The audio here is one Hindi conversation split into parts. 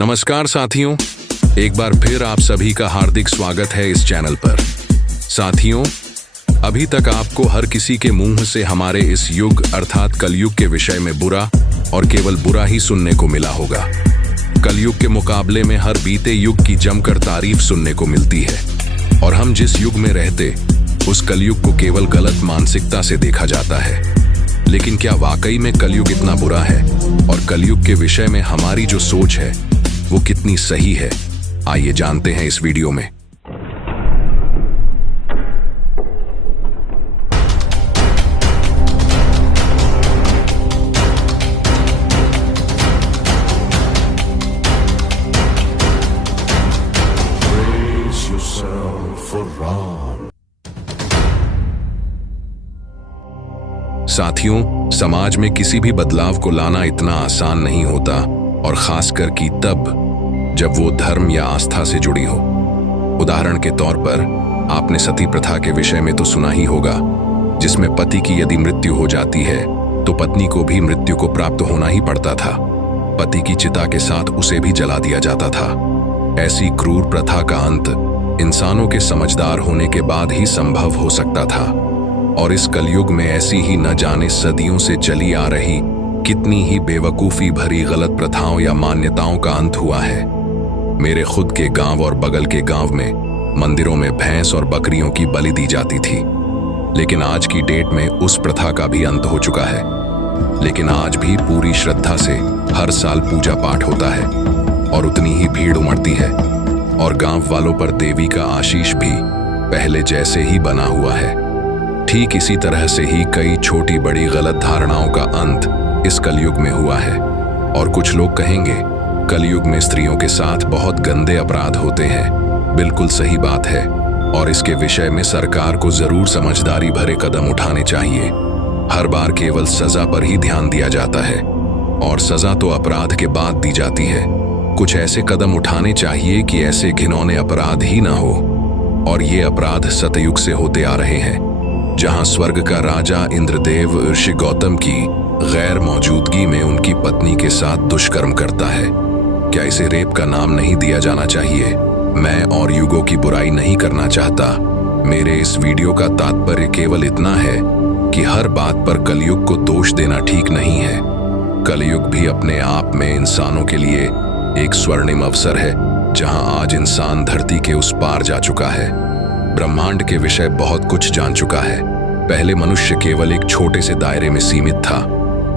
नमस्कार साथियों, एक बार फिर आप सभी का हार्दिक स्वागत है इस चैनल पर। साथियों, अभी तक आपको हर किसी के मुंह से हमारे इस युग अर्थात कलयुग के विषय में बुरा और केवल बुरा ही सुनने को मिला होगा। कलयुग के मुकाबले में हर बीते युग की जमकर तारीफ सुनने को मिलती है और हम जिस युग में रहते उस कलयुग को केवल गलत मानसिकता से देखा जाता है। लेकिन क्या वाकई में कलयुग इतना बुरा है और कलयुग के विषय में हमारी जो सोच है वो कितनी सही है? आइए जानते हैं इस वीडियो में। साथियों, समाज में किसी भी बदलाव को लाना इतना आसान नहीं होता और खासकर कि तब जब वो धर्म या आस्था से जुड़ी हो। उदाहरण के तौर पर आपने सती प्रथा के विषय में तो सुना ही होगा, जिसमें पति की यदि मृत्यु हो जाती है तो पत्नी को भी मृत्यु को प्राप्त होना ही पड़ता था। पति की चिता के साथ उसे भी जला दिया जाता था। ऐसी क्रूर प्रथा का अंत इंसानों के समझदार होने के बाद ही संभव हो सकता था। और इस कलयुग में ऐसी ही न जाने सदियों से चली आ रही कितनी ही बेवकूफ़ी भरी गलत प्रथाओं या मान्यताओं का अंत हुआ है। मेरे खुद के गांव और बगल के गांव में मंदिरों में भैंस और बकरियों की बलि दी जाती थी, लेकिन आज की डेट में उस प्रथा का भी अंत हो चुका है। लेकिन आज भी पूरी श्रद्धा से हर साल पूजा पाठ होता है और उतनी ही भीड़ उमड़ती है और गांव वालों पर देवी का आशीष भी पहले जैसे ही बना हुआ है। ठीक इसी तरह से ही कई छोटी बड़ी गलत धारणाओं का अंत इस कलयुग में हुआ है। और कुछ लोग कहेंगे कलयुग में स्त्रियों के साथ बहुत गंदे अपराध होते हैं। बिल्कुल सही बात है और इसके विषय में सरकार को जरूर समझदारी भरे कदम उठाने चाहिए। हर बार केवल सजा पर ही ध्यान दिया जाता है और सजा तो अपराध के बाद दी जाती है। कुछ ऐसे कदम उठाने चाहिए कि ऐसे घिनौने अपराध ही ना हो। और ये अपराध सतयुग से होते आ रहे हैं, जहां स्वर्ग का राजा इंद्रदेव ऋषि गौतम की गैर मौजूदगी में उनकी पत्नी के साथ दुष्कर्म करता है। क्या इसे रेप का नाम नहीं दिया जाना चाहिए? मैं और युगों की बुराई नहीं करना चाहता। मेरे इस वीडियो का तात्पर्य केवल इतना है कि हर बात पर कलयुग को दोष देना ठीक नहीं है। कलयुग भी अपने आप में इंसानों के लिए एक स्वर्णिम अवसर है, जहां आज इंसान धरती के उस पार जा चुका है। ब्रह्मांड के विषय बहुत कुछ जान चुका है। पहले मनुष्य केवल एक छोटे से दायरे में सीमित था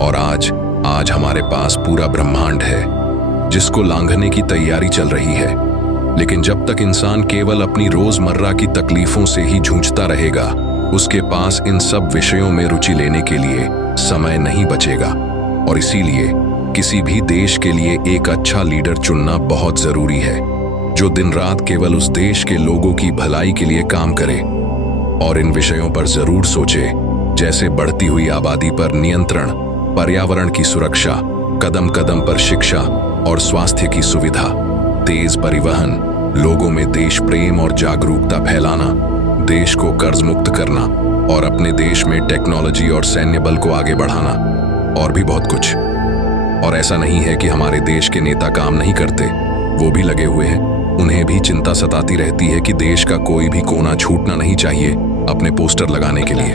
और आज हमारे पास पूरा ब्रह्मांड है, जिसको लांघने की तैयारी चल रही है। लेकिन जब तक इंसान केवल अपनी रोजमर्रा की तकलीफों से ही जूझता रहेगा, उसके पास इन सब विषयों में रुचि लेने के लिए समय नहीं बचेगा। और इसीलिए किसी भी देश के लिए एक अच्छा लीडर चुनना बहुत जरूरी है, जो दिन रात केवल उस देश के लोगों की भलाई के लिए काम करे और इन विषयों पर जरूर सोचे, जैसे बढ़ती हुई आबादी पर नियंत्रण, पर्यावरण की सुरक्षा, कदम कदम पर शिक्षा और स्वास्थ्य की सुविधा, तेज परिवहन, लोगों में देश प्रेम और जागरूकता फैलाना, देश को कर्ज मुक्त करना और अपने देश में टेक्नोलॉजी और सैन्य बल को आगे बढ़ाना, और भी बहुत कुछ। और ऐसा नहीं है कि हमारे देश के नेता काम नहीं करते, वो भी लगे हुए हैं। उन्हें भी चिंता सताती रहती है कि देश का कोई भी कोना छूटना नहीं चाहिए अपने पोस्टर लगाने के लिए।